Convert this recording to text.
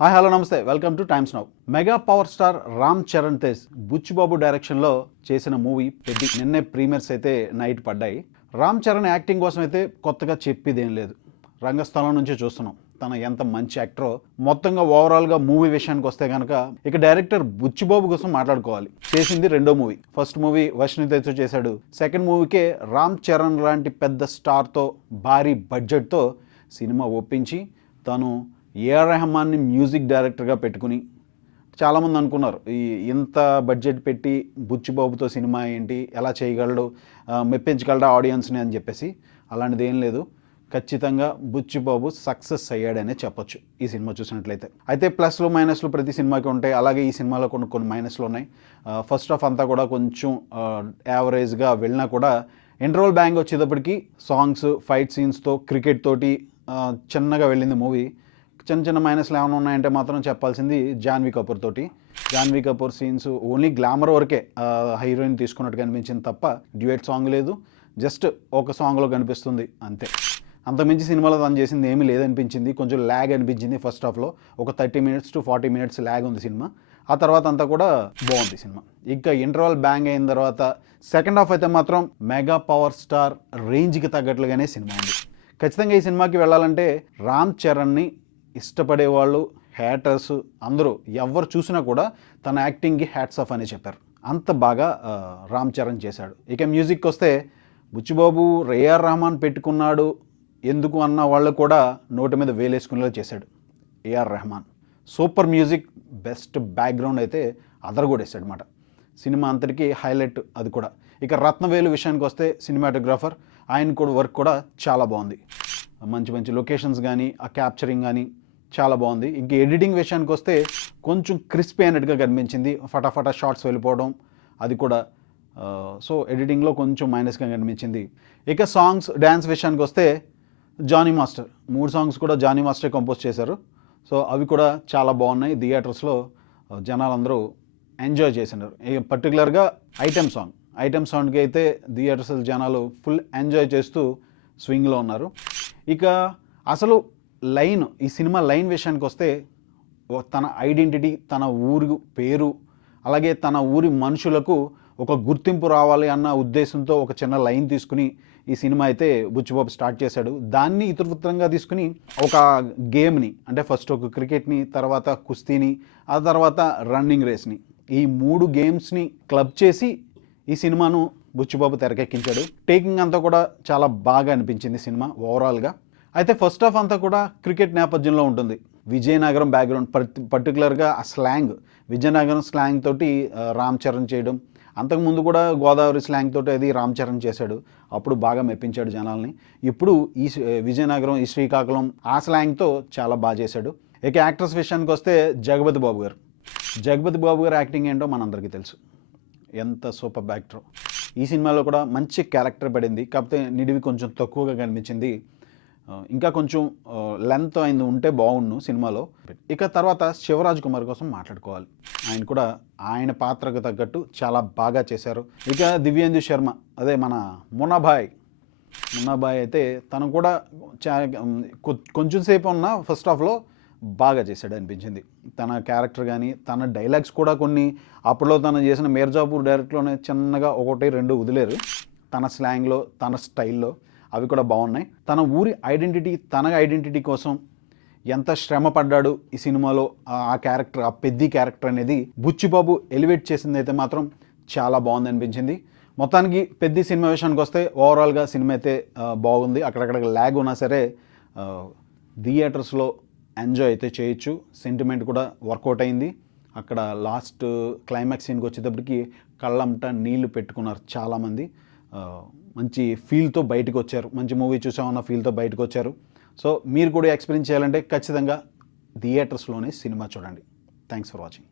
Hi hello నమస్తే, welcome to Times Now. Mega power star Ram Charan Tej Buchibabu డైరెక్షన్లో చేసిన మూవీ పెద్ది. నిన్నే ప్రీమియర్స్ అయితే నైట్ పడ్డాయి. రామ్ చరణ్ యాక్టింగ్ కోసం అయితే కొత్తగా చెప్పేదేం లేదు. రంగస్థలం నుంచి చూస్తున్నాం తన ఎంత మంచి యాక్టరో. మొత్తంగా ఓవరాల్గా మూవీ విషయానికి వస్తే కనుక ఇక డైరెక్టర్ బుచ్చిబాబు కోసం మాట్లాడుకోవాలి. చేసింది రెండో మూవీ. ఫస్ట్ మూవీ వర్షిని తేజ్తో చేశాడు. సెకండ్ మూవీకే రామ్ చరణ్ లాంటి పెద్ద స్టార్తో భారీ బడ్జెట్తో సినిమా ఒప్పించి తను ఏఆర్ రెహమాన్ని మ్యూజిక్ డైరెక్టర్గా పెట్టుకుని చాలామంది అనుకున్నారు ఇంత బడ్జెట్ పెట్టి బుచ్చిబాబుతో సినిమా ఏంటి, ఎలా చేయగలడు, మెప్పించగలడా ఆడియన్స్ని అని చెప్పేసి. అలాంటిది ఏం లేదు. ఖచ్చితంగా బుచ్చిబాబు సక్సెస్ అయ్యాడనే చెప్పొచ్చు ఈ సినిమా చూసినట్లయితే. అయితే ప్లస్లు మైనస్లు ప్రతి సినిమాకి ఉంటాయి. అలాగే ఈ సినిమాలో కొన్ని మైనస్లు ఉన్నాయి. ఫస్ట్ హాఫ్ అంతా కూడా కొంచెం యావరేజ్గా వెళ్ళినా కూడా ఇంటర్వల్ బ్యాంగ్ వచ్చేటప్పటికి సాంగ్స్, ఫైట్ సీన్స్తో, క్రికెట్ తోటి చిన్నగా వెళ్ళింది మూవీ. చిన్న మైనస్లు ఏమైనా ఉన్నాయంటే మాత్రం చెప్పాల్సింది జాన్వీ కపూర్ తోటి. Janhvi Kapoor scenes only glamour వరకే హీరోయిన్ తీసుకున్నట్టు కనిపించింది తప్ప డ్యూయట్ సాంగ్ లేదు. జస్ట్ ఒక సాంగ్లో కనిపిస్తుంది అంతే. అంతకుమించి సినిమాలో తను చేసింది ఏమీ లేదనిపించింది. కొంచెం ల్యాగ్ అనిపించింది ఫస్ట్ హాఫ్లో. ఒక 30 minutes to 40 minutes ల్యాగ్ ఉంది సినిమా. ఆ తర్వాత అంతా కూడా బాగుంది సినిమా. ఇంకా ఇంటర్వల్ బ్యాంగ్ అయిన తర్వాత సెకండ్ హాఫ్ అయితే మాత్రం మెగా పవర్ స్టార్ రేంజ్కి తగ్గట్లుగానే సినిమా ఉంది. ఖచ్చితంగా ఈ సినిమాకి వెళ్ళాలంటే రామ్ చరణ్ని ఇష్టపడే వాళ్ళు, హ్యాటర్స్ అందరూ ఎవరు చూసినా కూడా తన యాక్టింగ్కి హ్యాట్స్ ఆఫ్ అని చెప్పారు. అంత బాగా రామ్ చరణ్ చేశాడు. ఇక మ్యూజిక్ వస్తే బుచ్చిబాబు ఏఆర్ రెహమాన్ పెట్టుకున్నాడు ఎందుకు అన్న వాళ్ళు కూడా నోటి మీద వేలేసుకునేలా చేశాడు A R Rahman. Super music, best background అయితే అదరగొడేశాడు అన్నమాట. సినిమా అంతటికీ హైలైట్ అది కూడా. ఇక రత్నవేలు విషయానికి వస్తే సినిమాటోగ్రాఫర్, ఆయన కూడా వర్క్ కూడా చాలా బాగుంది. మంచి మంచి లొకేషన్స్ కానీ, ఆ క్యాప్చరింగ్ కానీ చాలా బాగుంది. ఇంక ఎడిటింగ్ విషయానికి వస్తే కొంచెం క్రిస్పీ అయినట్టుగా కనిపించింది. ఫటాఫటా షార్ట్స్ వెళ్ళిపోవడం అది కూడా. సో ఎడిటింగ్లో కొంచెం మైనస్గా కనిపించింది. ఇక సాంగ్స్, డ్యాన్స్ విషయానికి వస్తే జానీ మాస్టర్ 3 songs కూడా జానీ మాస్టరే కంపోజ్ చేశారు. సో అవి కూడా చాలా బాగున్నాయి. థియేటర్స్లో జనాలందరూ ఎంజాయ్ చేసినారు. పర్టికులర్గా ఐటెం సాంగ్కి అయితే థియేటర్స్ జనాలు ఫుల్ ఎంజాయ్ చేస్తూ స్వింగ్లో ఉన్నారు. ఇక అసలు ఈ సినిమా లైన్ విషయానికి వస్తే తన ఐడెంటిటీ, తన ఊరి పేరు, అలాగే తన ఊరి మనుషులకు ఒక గుర్తింపు రావాలి అన్న ఉద్దేశంతో ఒక చిన్న లైన్ తీసుకుని ఈ సినిమా అయితే బుచ్చిబాబు స్టార్ట్ చేశాడు. దాన్ని ఇతరత్రంగా తీసుకుని ఒక గేమ్ని, అంటే ఫస్ట్ ఒక క్రికెట్ని, తర్వాత కుస్తీని, ఆ తర్వాత రన్నింగ్ రేస్ని, ఈ 3 గేమ్స్ని క్లబ్ చేసి ఈ సినిమాను బుచ్చిబాబు తెరకెక్కించాడు. టేకింగ్ అంతా కూడా చాలా బాగా అనిపించింది సినిమా ఓవరాల్గా. అయితే ఫస్ట్ హాఫ్ అంతా కూడా క్రికెట్ నేపథ్యంలో ఉంటుంది. విజయనగరం బ్యాక్గ్రౌండ్, పర్టికులర్గా ఆ స్లాంగ్, విజయనగరం స్లాంగ్ తోటి రామ్ చరణ్ చేయడం. అంతకుముందు కూడా గోదావరి స్లాంగ్ తోటి అది రామ్ చరణ్ చేశాడు. అప్పుడు బాగా మెప్పించాడు జనాల్ని. ఇప్పుడు ఈ విజయనగరం, ఈ శ్రీకాకుళం ఆ స్లాంగ్తో చాలా బాగా చేశాడు. ఇక యాక్టర్స్ విషయానికి వస్తే జగపతి బాబు గారు యాక్టింగ్ ఏంటో మనందరికీ తెలుసు. ఎంత సూపర్ యాక్టర్. ఈ సినిమాలో కూడా మంచి క్యారెక్టర్ పడింది. కాకపోతే నిడివి కొంచెం తక్కువగా కనిపించింది. ఇంకా కొంచెం లెంత్ అయింది ఉంటే బాగుండు సినిమాలో. ఇక తర్వాత శివరాజ్ కుమార్ కోసం మాట్లాడుకోవాలి. ఆయన కూడా ఆయన పాత్రకు తగ్గట్టు చాలా బాగా చేశారు. ఇక దివ్యేందు శర్మ, అదే మన మున్నాభాయ్ అయితే తను కూడా కొంచెం సేపు ఉన్న ఫస్ట్ హాఫ్లో బాగా చేశాడు అనిపించింది. తన క్యారెక్టర్ కానీ, తన డైలాగ్స్ కూడా కొన్ని అప్పట్లో తను చేసిన మీర్జాపూర్ డైరెక్ట్లోనే చిన్నగా 1-2 వదిలేరు. తన స్లాంగ్లో, తన స్టైల్లో అవి కూడా బాగున్నాయి. తన ఊరి ఐడెంటిటీ కోసం ఎంత శ్రమ పడ్డాడు ఈ సినిమాలో. ఆ క్యారెక్టర్, ఆ పెద్ది క్యారెక్టర్ అనేది బుచ్చిబాబు ఎలివేట్ చేసింది అయితే మాత్రం చాలా బాగుంది అనిపించింది. మొత్తానికి పెద్ది సినిమా విషయానికి వస్తే ఓవరాల్గా సినిమా అయితే బాగుంది. అక్కడక్కడ ల్యాగ్ ఉన్నా సరే థియేటర్స్లో ఎంజాయ్ అయితే చేయొచ్చు. సెంటిమెంట్ కూడా వర్కౌట్ అయింది. అక్కడ లాస్ట్ క్లైమాక్స్ సీన్కి వచ్చేటప్పటికి కళ్ళంట నీళ్లు పెట్టుకున్నారు చాలామంది. మంచి ఫీల్తో బయటకు వచ్చారు. మంచి మూవీ చూసామన్న ఫీల్తో బయటకు వచ్చారు. సో మీరు కూడా ఎక్స్పీరియన్స్ చేయాలంటే ఖచ్చితంగా థియేటర్స్లోనే సినిమా చూడండి. Thanks for watching.